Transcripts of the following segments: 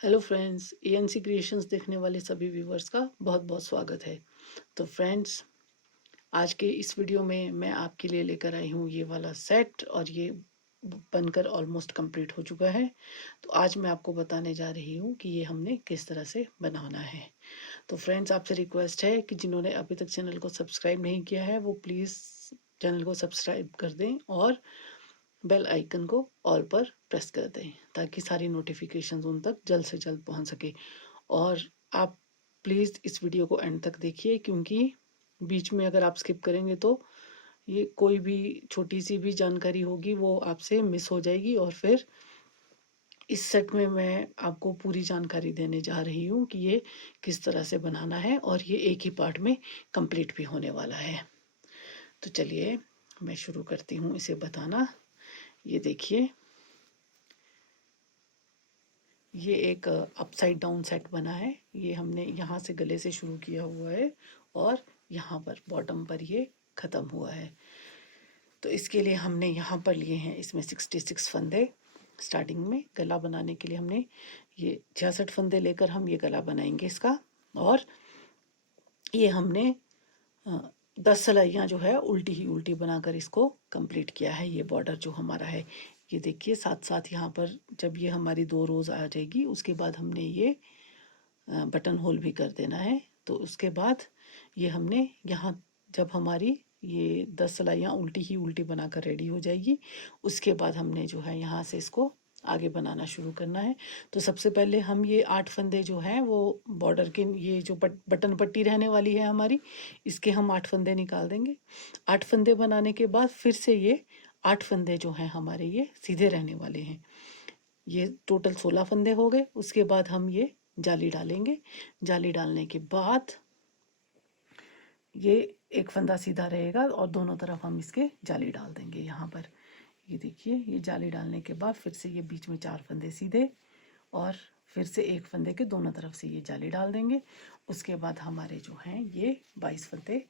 Hello friends, ANC creations देखने वाले सभी व्यूवर्स का बहुत बहुत स्वागत है। तो फ्रेंड्स, आज के इस वीडियो में मैं आपके लिए लेकर आई हूँ ये वाला सेट और ये बनकर ऑलमोस्ट कंप्लीट हो चुका है। तो आज मैं आपको बताने जा रही हूँ कि ये हमने किस तरह से बनाना है। तो फ्रेंड्स, आपसे रिक्वेस्ट है कि जिन्होंने अभी तक चैनल को सब्सक्राइब नहीं किया है वो प्लीज़ चैनल को सब्सक्राइब कर दें और बेल आइकन को ऑल पर प्रेस कर दें ताकि सारी नोटिफिकेशंस उन तक जल्द से जल्द पहुंच सके। और आप प्लीज़ इस वीडियो को एंड तक देखिए, क्योंकि बीच में अगर आप स्किप करेंगे तो ये कोई भी छोटी सी भी जानकारी होगी वो आपसे मिस हो जाएगी। और फिर इस सेट में मैं आपको पूरी जानकारी देने जा रही हूँ कि ये किस तरह से बनाना है और ये एक ही पार्ट में कंप्लीट भी होने वाला है। तो चलिए मैं शुरू करती हूँ इसे बताना। ये देखिए, ये एक अपसाइड डाउन सेट बना है। ये हमने यहाँ से गले से शुरू किया हुआ है और यहाँ पर बॉटम पर ये ख़त्म हुआ है। तो इसके लिए हमने यहाँ पर लिए हैं इसमें 66 फंदे। स्टार्टिंग में गला बनाने के लिए हमने ये 66 फंदे लेकर हम ये गला बनाएंगे इसका। और ये हमने 10 सलाइयाँ जो है उल्टी ही उल्टी बनाकर इसको कंप्लीट किया है। ये बॉर्डर जो हमारा है, ये देखिए साथ साथ यहाँ पर जब ये हमारी 2 रोज़ आ जाएगी उसके बाद हमने ये बटन होल भी कर देना है। तो उसके बाद ये हमने यहाँ जब हमारी ये 10 सलाइयाँ उल्टी ही उल्टी बनाकर रेडी हो जाएगी उसके बाद हमने जो है यहाँ से इसको आगे बनाना शुरू करना है। तो सबसे पहले हम ये 8 फंदे जो हैं वो बॉर्डर के, ये जो बटन पट्टी रहने वाली है हमारी, इसके हम 8 फंदे निकाल देंगे। 8 फंदे बनाने के बाद फिर से ये 8 फंदे जो हैं हमारे ये सीधे रहने वाले हैं। ये टोटल 16 फंदे हो गए। उसके बाद हम ये जाली डालेंगे। जाली डालने के बाद ये एक फंदा सीधा रहेगा और दोनों तरफ हम इसके जाली डाल देंगे। यहाँ पर ये देखिए, ये जाली डालने के बाद फिर से ये बीच में 4 फंदे सीधे और फिर से एक फंदे के दोनों तरफ से ये जाली डाल देंगे। उसके बाद हमारे जो हैं ये 22 फंदे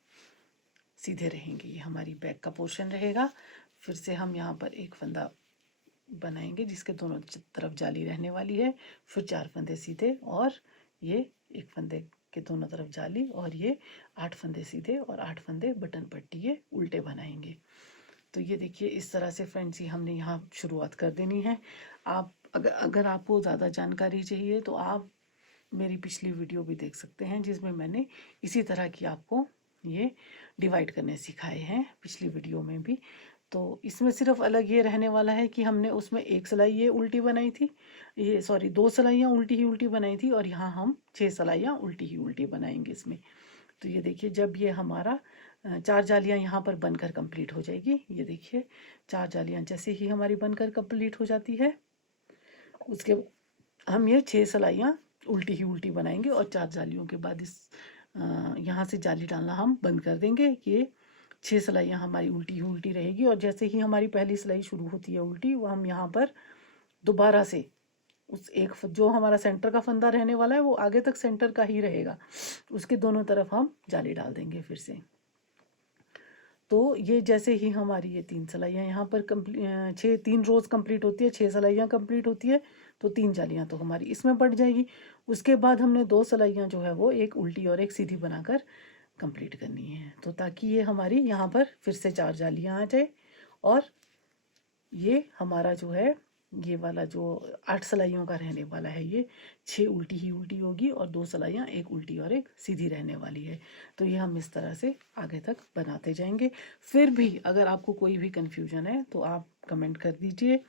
सीधे रहेंगे। ये हमारी बैक का पोर्शन रहेगा। फिर से हम यहाँ पर एक फंदा बनाएंगे जिसके दोनों तरफ जाली रहने वाली है। फिर 4 फंदे सीधे और ये एक फंदे के दोनों तरफ जाली और ये 8 फंदे सीधे और 8 फंदे बटन पट्टी ये उल्टे बनाएंगे। तो ये देखिए इस तरह से फ्रेंड्स, ये हमने यहाँ शुरुआत कर देनी है। आप अगर आपको ज़्यादा जानकारी चाहिए तो आप मेरी पिछली वीडियो भी देख सकते हैं जिसमें मैंने इसी तरह की आपको ये डिवाइड करने सिखाए हैं पिछली वीडियो में भी। तो इसमें सिर्फ अलग ये रहने वाला है कि हमने उसमें एक सिलाई ये उल्टी बनाई थी, ये सॉरी 2 सिलाइयाँ उल्टी ही उल्टी बनाई थी और यहाँ हम 6 सिलाइयाँ उल्टी ही उल्टी बनाएंगे इसमें। तो ये देखिए जब ये हमारा 4 जालियाँ यहाँ पर बनकर कंप्लीट हो जाएगी, ये देखिए 4 जालियाँ जैसे ही हमारी बनकर कंप्लीट हो जाती है उसके हम ये 6 सिलाइयाँ उल्टी ही उल्टी बनाएंगे और 4 जालियों के बाद इस यहाँ से जाली डालना हम बंद कर देंगे। ये 6 सिलाइयाँ हमारी उल्टी ही उल्टी रहेगी और जैसे ही हमारी पहली सिलाई शुरू होती है उल्टी, वो हम यहाँ पर दोबारा से उस एक जो हमारा सेंटर का फंदा रहने वाला है वो आगे तक सेंटर का ही रहेगा, उसके दोनों तरफ हम जाली डाल देंगे फिर से। तो ये जैसे ही हमारी ये 3 सिलाइयाँ यहाँ पर छः 3 रोज़ कंप्लीट होती है, 6 सिलाइयाँ कंप्लीट होती है, तो 3 जालियाँ तो हमारी इसमें पड़ जाएगी। उसके बाद हमने 2 सिलाइयाँ जो है वो एक उल्टी और एक सीधी बनाकर कंप्लीट करनी है, तो ताकि ये हमारी यहाँ पर फिर से 4 जालियाँ आ जाए और ये हमारा जो है ये वाला जो 8 सिलाइयों का रहने वाला है ये 6 उल्टी ही उल्टी होगी और 2 सिलाइयाँ एक उल्टी और एक सीधी रहने वाली है। तो ये हम इस तरह से आगे तक बनाते जाएंगे। फिर भी अगर आपको कोई भी कन्फ्यूजन है तो आप कमेंट कर दीजिए,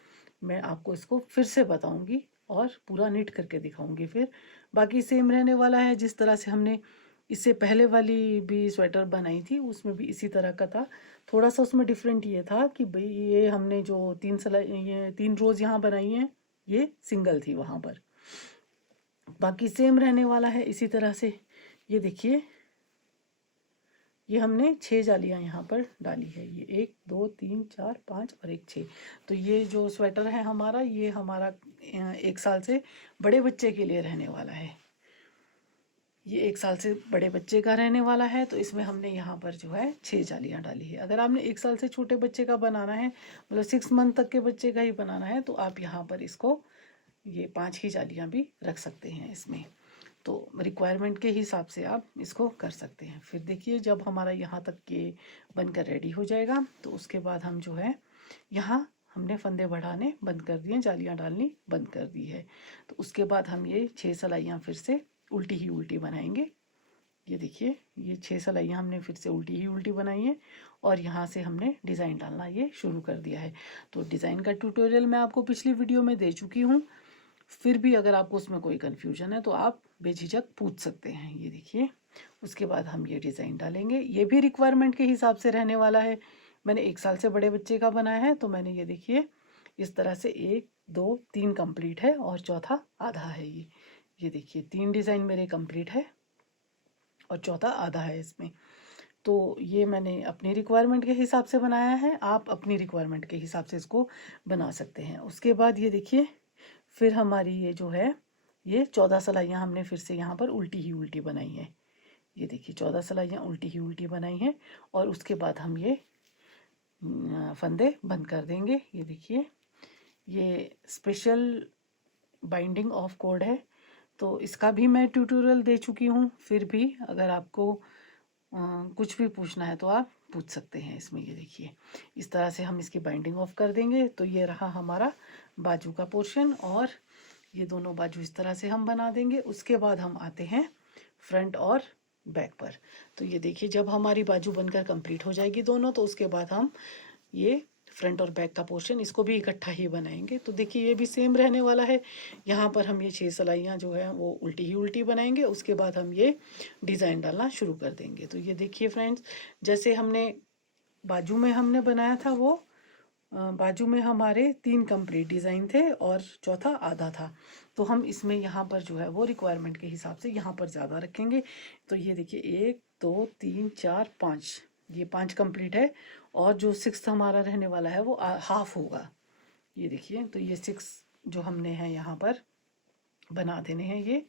मैं आपको इसको फिर से बताऊंगी और पूरा निट करके दिखाऊंगी। फिर बाकी सेम रहने वाला है जिस तरह से हमने इससे पहले वाली भी स्वेटर बनाई थी उसमें भी इसी तरह का था। थोड़ा सा उसमें डिफरेंट ये था कि भाई ये हमने जो 3 सिलाई ये 3 रोज़ यहाँ बनाई हैं ये सिंगल थी वहाँ पर, बाकी सेम रहने वाला है इसी तरह से। ये देखिए ये हमने 6 जालियाँ यहाँ पर डाली है, ये 1 2 3 4 5 और एक 6। तो ये जो स्वेटर है हमारा, ये हमारा 1 साल से बड़े बच्चे के लिए रहने वाला है। ये 1 साल से बड़े बच्चे का रहने वाला है, तो इसमें हमने यहाँ पर जो है 6 जालियाँ डाली है। अगर आपने 1 साल से छोटे बच्चे का बनाना है, मतलब 6 मंथ तक के बच्चे का ही बनाना है, तो आप यहाँ पर इसको ये 5 ही जालियाँ भी रख सकते हैं इसमें। तो रिक्वायरमेंट के हिसाब से आप इसको कर सकते हैं। फिर देखिए जब हमारा यहाँ तक ये बनकर रेडी हो जाएगा तो उसके बाद हम जो है यहाँ हमने फंदे बढ़ाने बंद कर दिए, जालियाँ डालनी बंद कर दी है। तो उसके बाद हम ये 6 सलाइयाँ फिर से उल्टी ही उल्टी बनाएंगे। ये देखिए ये 6 सलाइयाँ हमने फिर से उल्टी ही उल्टी बनाई है और यहाँ से हमने डिज़ाइन डालना ये शुरू कर दिया है। तो डिज़ाइन का ट्यूटोरियल मैं आपको पिछली वीडियो में दे चुकी हूँ। फिर भी अगर आपको उसमें कोई कन्फ्यूजन है तो आप बेझिझक पूछ सकते हैं। ये देखिए उसके बाद हम ये डिज़ाइन डालेंगे। ये भी रिक्वायरमेंट के हिसाब से रहने वाला है। मैंने 1 साल से बड़े बच्चे का बनाया है तो मैंने ये देखिए इस तरह से 1 2 3 कंप्लीट है और चौथा आधा है। ये देखिए 3 डिज़ाइन मेरे कंप्लीट है और चौथा आधा है इसमें। तो ये मैंने अपनी रिक्वायरमेंट के हिसाब से बनाया है, आप अपनी रिक्वायरमेंट के हिसाब से इसको बना सकते हैं। उसके बाद ये देखिए फिर हमारी ये जो है ये 14 सलाइयाँ हमने फिर से यहाँ पर उल्टी ही उल्टी बनाई हैं। ये देखिए 14 सलाइयाँ उल्टी ही उल्टी बनाई हैं और उसके बाद हम ये फंदे बंद कर देंगे। ये देखिए ये स्पेशल बाइंडिंग ऑफ कॉर्ड है तो इसका भी मैं ट्यूटोरियल दे चुकी हूँ। फिर भी अगर आपको कुछ भी पूछना है तो आप पूछ सकते हैं इसमें। ये देखिए इस तरह से हम इसकी बाइंडिंग ऑफ कर देंगे। तो ये रहा हमारा बाजू का पोर्शन और ये दोनों बाजू इस तरह से हम बना देंगे। उसके बाद हम आते हैं फ्रंट और बैक पर। तो ये देखिए जब हमारी बाजू बनकर कंप्लीट हो जाएगी दोनों तो उसके बाद हम ये फ्रंट और बैक का पोर्शन इसको भी इकट्ठा ही बनाएंगे। तो देखिए ये भी सेम रहने वाला है। यहाँ पर हम ये 6 सलाइयाँ जो है वो उल्टी ही उल्टी बनाएंगे। उसके बाद हम ये डिज़ाइन डालना शुरू कर देंगे। तो ये देखिए फ्रेंड्स जैसे हमने बाजू में हमने बनाया था वो बाजू में हमारे 3 कंप्लीट डिज़ाइन थे और चौथा आधा था। तो हम इसमें यहाँ पर जो है वो रिक्वायरमेंट के हिसाब से यहाँ पर ज़्यादा रखेंगे। तो ये देखिए 1 2 3 4 5 ये 5 कंप्लीट है और जो 6 हमारा रहने वाला है वो हाफ होगा। ये देखिए तो ये 6 जो हमने हैं यहाँ पर बना देने हैं। ये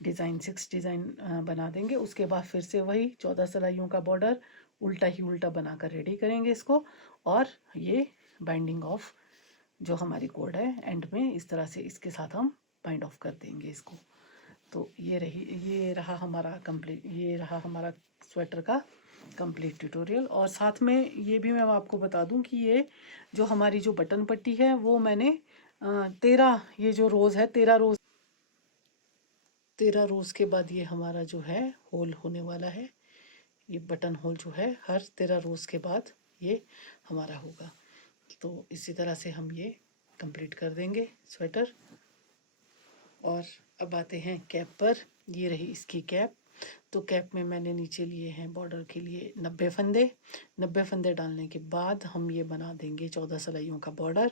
डिज़ाइन 6 डिज़ाइन बना देंगे। उसके बाद फिर से वही 14 सलाइयों का बॉर्डर उल्टा ही उल्टा बनाकर रेडी करेंगे इसको और ये बाइंडिंग ऑफ जो हमारी कोड है एंड में इस तरह से इसके साथ हम बाइंड ऑफ कर देंगे इसको। तो ये रहा हमारा स्वेटर का कंप्लीट ट्यूटोरियल। और साथ में ये भी मैं आपको बता दूं कि ये जो हमारी जो बटन पट्टी है वो मैंने 13 ये जो रोज़ है 13 रोज़ के बाद ये हमारा जो है होल होने वाला है। ये बटन होल जो है हर 13 रोज़ के बाद ये हमारा होगा। तो इसी तरह से हम ये कंप्लीट कर देंगे स्वेटर। और अब आते हैं कैप पर। ये रही इसकी कैप। तो कैप में मैंने नीचे लिए हैं बॉर्डर के लिए 90 फंदे। 90 फंदे डालने के बाद हम ये बना देंगे 14 सलाइयों का बॉर्डर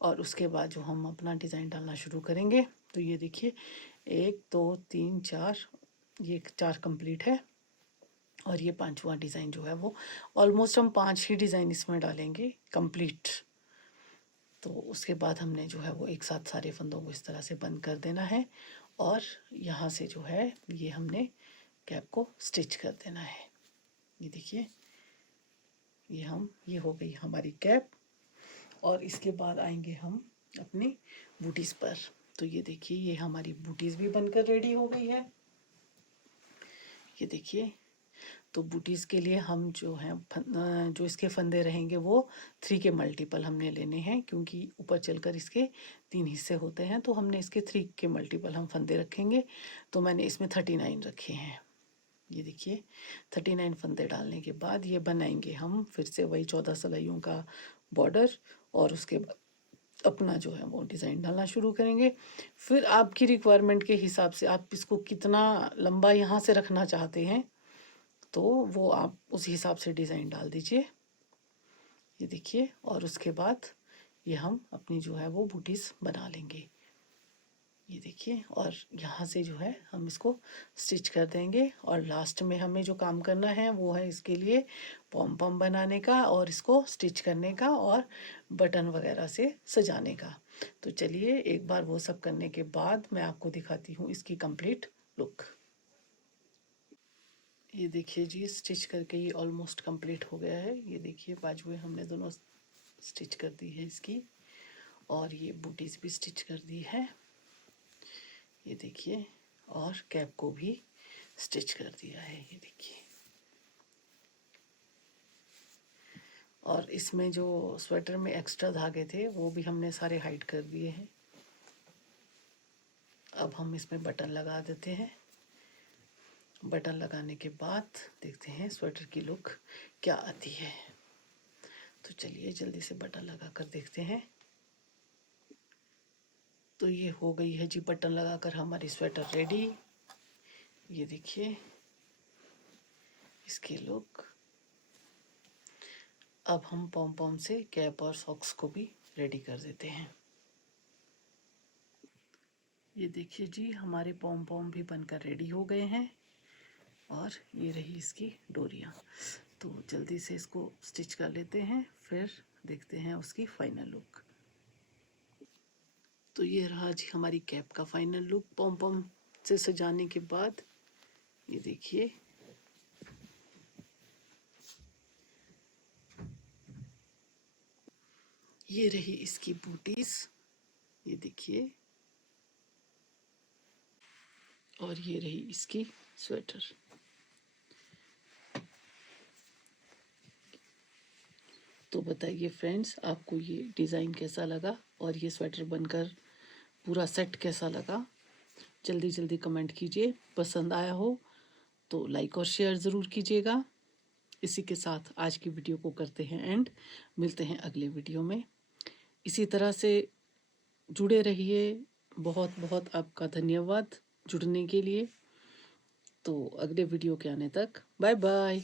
और उसके बाद जो हम अपना डिज़ाइन डालना शुरू करेंगे। तो ये देखिए 1 2 3 4 ये 4 कंप्लीट है और ये 5वां डिज़ाइन जो है वो ऑलमोस्ट हम 5 ही डिज़ाइन इसमें डालेंगे कंप्लीट। तो उसके बाद हमने जो है वो एक साथ सारे फंदों को इस तरह से बंद कर देना है और यहाँ से जो है ये हमने कैप को स्टिच कर देना है। ये देखिए ये हो गई हमारी कैप। और इसके बाद आएंगे हम अपनी बूटीज़ पर। तो ये देखिए ये हमारी बूटीज़ भी बनकर रेडी हो गई है। ये देखिए तो बूटीज़ के लिए हम जो हैं जो इसके फंदे रहेंगे वो 3 के मल्टीपल हमने लेने हैं क्योंकि ऊपर चलकर इसके 3 हिस्से होते हैं। तो हमने इसके 3 के मल्टीपल हम फंदे रखेंगे। तो मैंने इसमें 39 रखे हैं। ये देखिए 39 फंदे डालने के बाद ये बनाएंगे हम फिर से वही 14 सलाइयों का बॉर्डर और उसके बाद अपना जो है वो डिज़ाइन डालना शुरू करेंगे। फिर आपकी रिक्वायरमेंट के हिसाब से आप इसको कितना लंबा यहाँ से रखना चाहते हैं तो वो आप उस हिसाब से डिज़ाइन डाल दीजिए। ये देखिए और उसके बाद ये हम अपनी जो है वो बूटीज़ बना लेंगे। ये देखिए और यहाँ से जो है हम इसको स्टिच कर देंगे और लास्ट में हमें जो काम करना है वो है इसके लिए पॉम पॉम बनाने का और इसको स्टिच करने का और बटन वगैरह से सजाने का। तो चलिए एक बार वो सब करने के बाद मैं आपको दिखाती हूँ इसकी कंप्लीट लुक। ये देखिए जी स्टिच करके ये ऑलमोस्ट कंप्लीट हो गया है। ये देखिए बाजुएं हमने दोनों स्टिच कर दी है इसकी और ये बूटीज़ भी स्टिच कर दी है। ये देखिए, और कैप को भी स्टिच कर दिया है, ये देखिए। और इसमें जो स्वेटर में एक्स्ट्रा धागे थे वो भी हमने सारे हाइड कर दिए हैं। अब हम इसमें बटन लगा देते हैं। बटन लगाने के बाद देखते हैं स्वेटर की लुक क्या आती है। तो चलिए जल्दी से बटन लगा कर देखते हैं। तो ये हो गई है जी बटन लगाकर हमारी स्वेटर रेडी। ये देखिए इसकी लुक। अब हम पॉम पॉम से कैप और सॉक्स को भी रेडी कर देते हैं। ये देखिए जी हमारे पॉम पॉम भी बनकर रेडी हो गए हैं। और ये रही इसकी डोरियाँ। तो जल्दी से इसको स्टिच कर लेते हैं, फिर देखते हैं उसकी फाइनल लुक। तो ये रहा जी हमारी कैप का फाइनल लुक पॉम पॉम से सजाने के बाद। ये देखिए, ये रही इसकी बूटीज, ये देखिए। और ये रही इसकी स्वेटर। तो बताइए फ्रेंड्स, आपको ये डिज़ाइन कैसा लगा और ये स्वेटर बनकर पूरा सेट कैसा लगा? जल्दी जल्दी कमेंट कीजिए। पसंद आया हो तो लाइक और शेयर ज़रूर कीजिएगा। इसी के साथ आज की वीडियो को करते हैं एंड। मिलते हैं अगले वीडियो में। इसी तरह से जुड़े रहिए। बहुत बहुत आपका धन्यवाद जुड़ने के लिए। तो अगले वीडियो के आने तक बाय बाय।